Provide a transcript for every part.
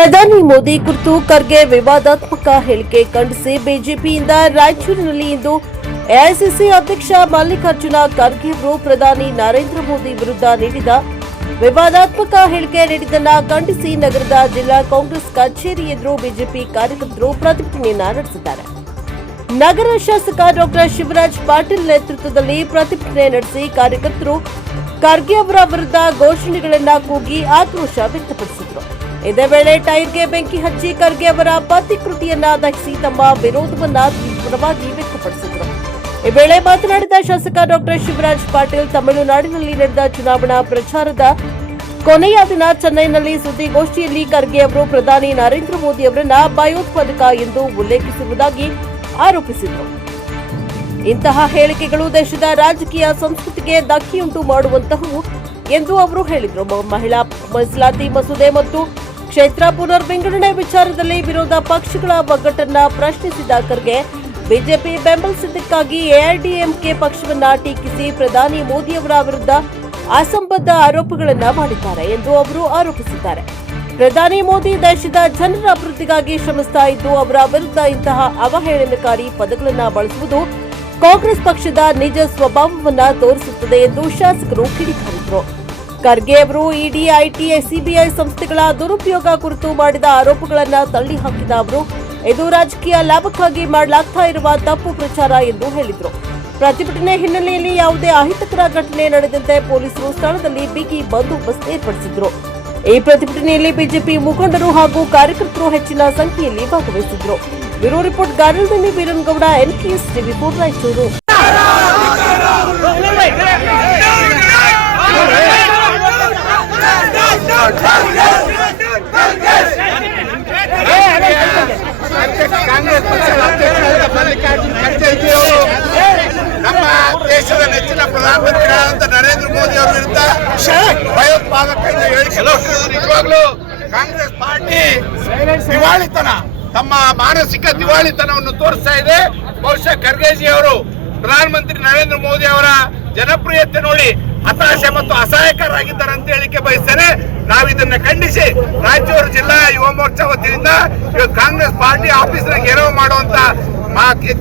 ಪ್ರಧಾನಿ ಮೋದಿ ಕುರಿತು ಖರ್ಗೆ ವಿವಾದಾತ್ಮಕ ಹೇಳಿಕೆ ಖಂಡಿಸಿ ಬಿಜೆಪಿಯಿಂದ ರಾಯಚೂರಿನಲ್ಲಿ ಇಂದು ಎಐಸಿಸಿ ಅಧ್ಯಕ್ಷ ಮಲ್ಲಿಕಾರ್ಜುನ ಖರ್ಗೆ ಅವರು ಪ್ರಧಾನಿ ನರೇಂದ್ರ ಮೋದಿ ವಿರುದ್ಧ ನೀಡಿದ ವಿವಾದಾತ್ಮಕ ಹೇಳಿಕೆ ನೀಡಿದ್ದನ್ನು ಖಂಡಿಸಿ ನಗರದ ಜಿಲ್ಲಾ ಕಾಂಗ್ರೆಸ್ ಕಚೇರಿ ಎದುರು ಬಿಜೆಪಿ ಕಾರ್ಯಕರ್ತರು ಪ್ರತಿಭಟನೆಯನ್ನು ನಡೆಸಿದ್ದಾರೆ. ನಗರ ಶಾಸಕ ಡಾ ಶಿವರಾಜ್ ಪಾಟೀಲ್ ನೇತೃತ್ವದಲ್ಲಿ ಪ್ರತಿಭಟನೆ ನಡೆಸಿ ಕಾರ್ಯಕರ್ತರು ಖರ್ಗೆ ಅವರ ವಿರುದ್ಧ ಘೋಷಣೆಗಳನ್ನು ಕೂಗಿ ಆಕ್ರೋಶ ವ್ಯಕ್ತಪಡಿಸಿದರು. ಇದೇ ವೇಳೆ ಟೈರ್ಗೆ ಬೆಂಕಿ ಹಚ್ಚಿ ಖರ್ಗೆ ಅವರ ಪ್ರತಿಕೃತಿಯನ್ನ ದಹಿಸಿ ತಮ್ಮ ವಿರೋಧವನ್ನ ತೀವ್ರವಾಗಿ ವ್ಯಕ್ತಪಡಿಸಿದರು. ಈ ವೇಳೆ ಮಾತನಾಡಿದ ಶಾಸಕ ಡಾ ಶಿವರಾಜ್ ಪಾಟೀಲ್, ತಮಿಳುನಾಡಿನಲ್ಲಿ ನಡೆದ ಚುನಾವಣಾ ಪ್ರಚಾರದ ಕೊನೆಯ ದಿನ ಚೆನ್ನೈನಲ್ಲಿ ಸುದ್ದಿಗೋಷ್ಠಿಯಲ್ಲಿ ಖರ್ಗೆ ಅವರು ಪ್ರಧಾನಿ ನರೇಂದ್ರ ಮೋದಿ ಅವರನ್ನ ಭಯೋತ್ಪಾದಕ ಎಂದು ಉಲ್ಲೇಖಿಸಿರುವುದಾಗಿ ಆರೋಪಿಸಿದರು. ಇಂತಹ ಹೇಳಿಕೆಗಳು ದೇಶದ ರಾಜಕೀಯ ಸಂಸ್ಕೃತಿಗೆ ಧಕ್ಕೆಯುಂಟು ಮಾಡುವಂತಹವು ಎಂದು ಅವರು ಹೇಳಿದರು. ಮಹಿಳಾ ಮೀಸಲಾತಿ ಮಸೂದೆ ಮತ್ತು ಕ್ಷೇತ್ರ ಪುನರ್ ವಿಂಗಡಣೆ ವಿಚಾರದಲ್ಲಿ ವಿರೋಧ ಪಕ್ಷಗಳ ಒಗ್ಗಟ್ಟನ್ನ ಪ್ರಶ್ನಿಸಿದ ಖರ್ಗೆ ಬಿಜೆಪಿ ಬೆಂಬಲಿಸಿದ್ದಕ್ಕಾಗಿ ಎಐಎಡಿಎಂಕೆ ಪಕ್ಷವನ್ನ ಟೀಕಿಸಿ ಪ್ರಧಾನಿ ಮೋದಿ ಅವರ ವಿರುದ್ಧ ಅಸಂಬದ್ಧ ಆರೋಪಗಳನ್ನ ಮಾಡಿದ್ದಾರೆ ಎಂದು ಅವರು ಆರೋಪಿಸಿದ್ದಾರೆ. ಪ್ರಧಾನಿ ಮೋದಿ ದೇಶದ ಜನರ ಅಭಿವೃದ್ಧಿಗಾಗಿ ಶ್ರಮಿಸ್ತಾ ಇದ್ದು ಅವರ ವಿರುದ್ಧ ಇಂತಹ ಅವಹೇಳನಕಾರಿ ಪದಗಳನ್ನು ಬಳಸುವುದು ಕಾಂಗ್ರೆಸ್ ಪಕ್ಷದ ನಿಜ ಸ್ವಭಾವವನ್ನ ತೋರಿಸುತ್ತದೆ ಎಂದು ಶಾಸಕರು ಕಿಡಿಕಾರಿದರು. ಖರ್ಗೆ ಅವರು ಇಡಿ, ಐಟಿ, ಸಿಬಿಐ ಸಂಸ್ಥೆಗಳ ದುರುಪಯೋಗ ಕುರಿತು ಮಾಡಿದ ಆರೋಪಗಳನ್ನು ತಳ್ಳಿ ಹಾಕಿದ ಅವರು ಇದು ರಾಜಕೀಯ ಲಾಭಕ್ಕಾಗಿ ಮಾಡಲಾಗ್ತಾ ಇರುವ ತಪ್ಪು ಪ್ರಚಾರ ಎಂದು ಹೇಳಿದರು. ಪ್ರತಿಭಟನೆ ಹಿನ್ನೆಲೆಯಲ್ಲಿ ಯಾವುದೇ ಅಹಿತಕರ ಘಟನೆ ನಡೆದಂತೆ ಪೊಲೀಸರು ಸ್ಥಳದಲ್ಲಿ ಬಿಗಿ ಬಂದೋಬಸ್ತ್ ಏರ್ಪಡಿಸಿದ್ರು. ಈ ಪ್ರತಿಭಟನೆಯಲ್ಲಿ ಬಿಜೆಪಿ ಮುಖಂಡರು ಹಾಗೂ ಕಾರ್ಯಕರ್ತರು ಹೆಚ್ಚಿನ ಸಂಖ್ಯೆಯಲ್ಲಿ ಭಾಗವಹಿಸಿದ್ರು. ಬ್ಯೂರೋ ರಿಪೋರ್ಟ್ ಗಾರಲ್ದಲ್ಲಿ ವೀರನಗೌಡ, NKS TV4 ರಾಯಚೂರು. ನಮ್ಮ ದೇಶದ ನೆಚ್ಚಿನ ಪ್ರಧಾನಮಂತ್ರಿಗಳಾದಂತ ನರೇಂದ್ರ ಮೋದಿ ಅವರ ವಿರುದ್ಧ ಭಯೋತ್ಪಾದಕ ಹೇಳಿಕೆ ನಿಜವಾಗ್ಲೂ ಕಾಂಗ್ರೆಸ್ ಪಾರ್ಟಿ ದಿವಾಳಿತನ, ತಮ್ಮ ಮಾನಸಿಕ ದಿವಾಳಿತನವನ್ನು ತೋರಿಸ್ತಾ ಇದೆ. ಬಹುಶಃ ಖರ್ಗೆಜಿ ಅವರು ಪ್ರಧಾನಮಂತ್ರಿ ನರೇಂದ್ರ ಮೋದಿ ಅವರ ಜನಪ್ರಿಯತೆ ನೋಡಿ ಹತಾಶೆ ಮತ್ತು ಅಸಹಾಯಕರಾಗಿದ್ದಾರೆ ಅಂತ ಹೇಳಿಕೆ ಬಯಸ್ತೇನೆ. ನಾವು ಇದನ್ನ ಖಂಡಿಸಿ ರಾಯಚೂರು ಜಿಲ್ಲಾ ಯುವ ಮೋರ್ಚಾ ವತಿಯಿಂದ ಇವತ್ತು ಕಾಂಗ್ರೆಸ್ ಪಾರ್ಟಿ ಆಫೀಸ್ನ ಗೆರವು ಮಾಡುವಂತ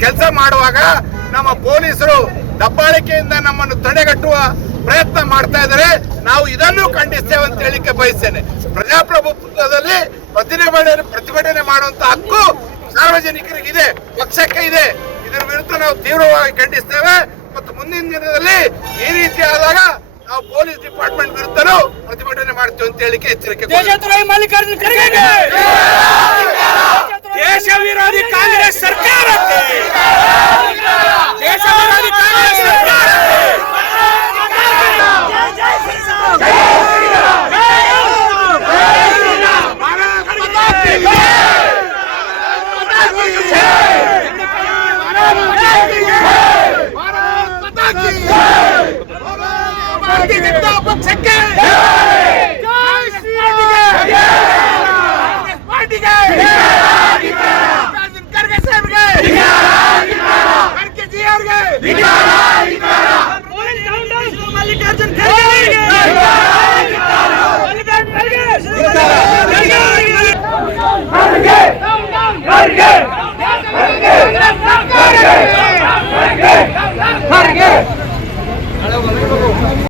ಕೆಲಸ ಮಾಡುವಾಗ ನಮ್ಮ ಪೊಲೀಸರು ದಬ್ಬಾಳಿಕೆಯಿಂದ ನಮ್ಮನ್ನು ತಡೆಗಟ್ಟುವ ಪ್ರಯತ್ನ ಮಾಡ್ತಾ ಇದ್ದಾರೆ. ನಾವು ಇದನ್ನು ಖಂಡಿಸ್ತೇವೆ ಅಂತ ಹೇಳಿಕೆ ಬಯಸ್ತೇನೆ. ಪ್ರಜಾಪ್ರಭುತ್ವದಲ್ಲಿ ಪ್ರತಿಭಟನೆ ಮಾಡುವಂತ ಹಕ್ಕು ಸಾರ್ವಜನಿಕರಿಗಿದೆ, ಪಕ್ಷಕ್ಕೆ ಇದೆ. ಇದರ ವಿರುದ್ಧ ನಾವು ತೀವ್ರವಾಗಿ ಖಂಡಿಸ್ತೇವೆ ಮತ್ತು ಮುಂದಿನ ದಿನದಲ್ಲಿ ಈ ರೀತಿ ಆದಾಗ ನಾವು ಪೊಲೀಸ್ ಡಿಪಾರ್ಟ್ಮೆಂಟ್ ವಿರುದ್ಧನೂ ಪ್ರತಿಭಟನೆ ಮಾಡ್ತೇವೆ ಅಂತ ಹೇಳಿಕೆ ಎಚ್ಚರಿಕೆ. ದೇಶ ವಿರೋಧಿ ಕಾಂಗ್ರೆಸ್ ಸರ್ಕಾರಕ್ಕೆ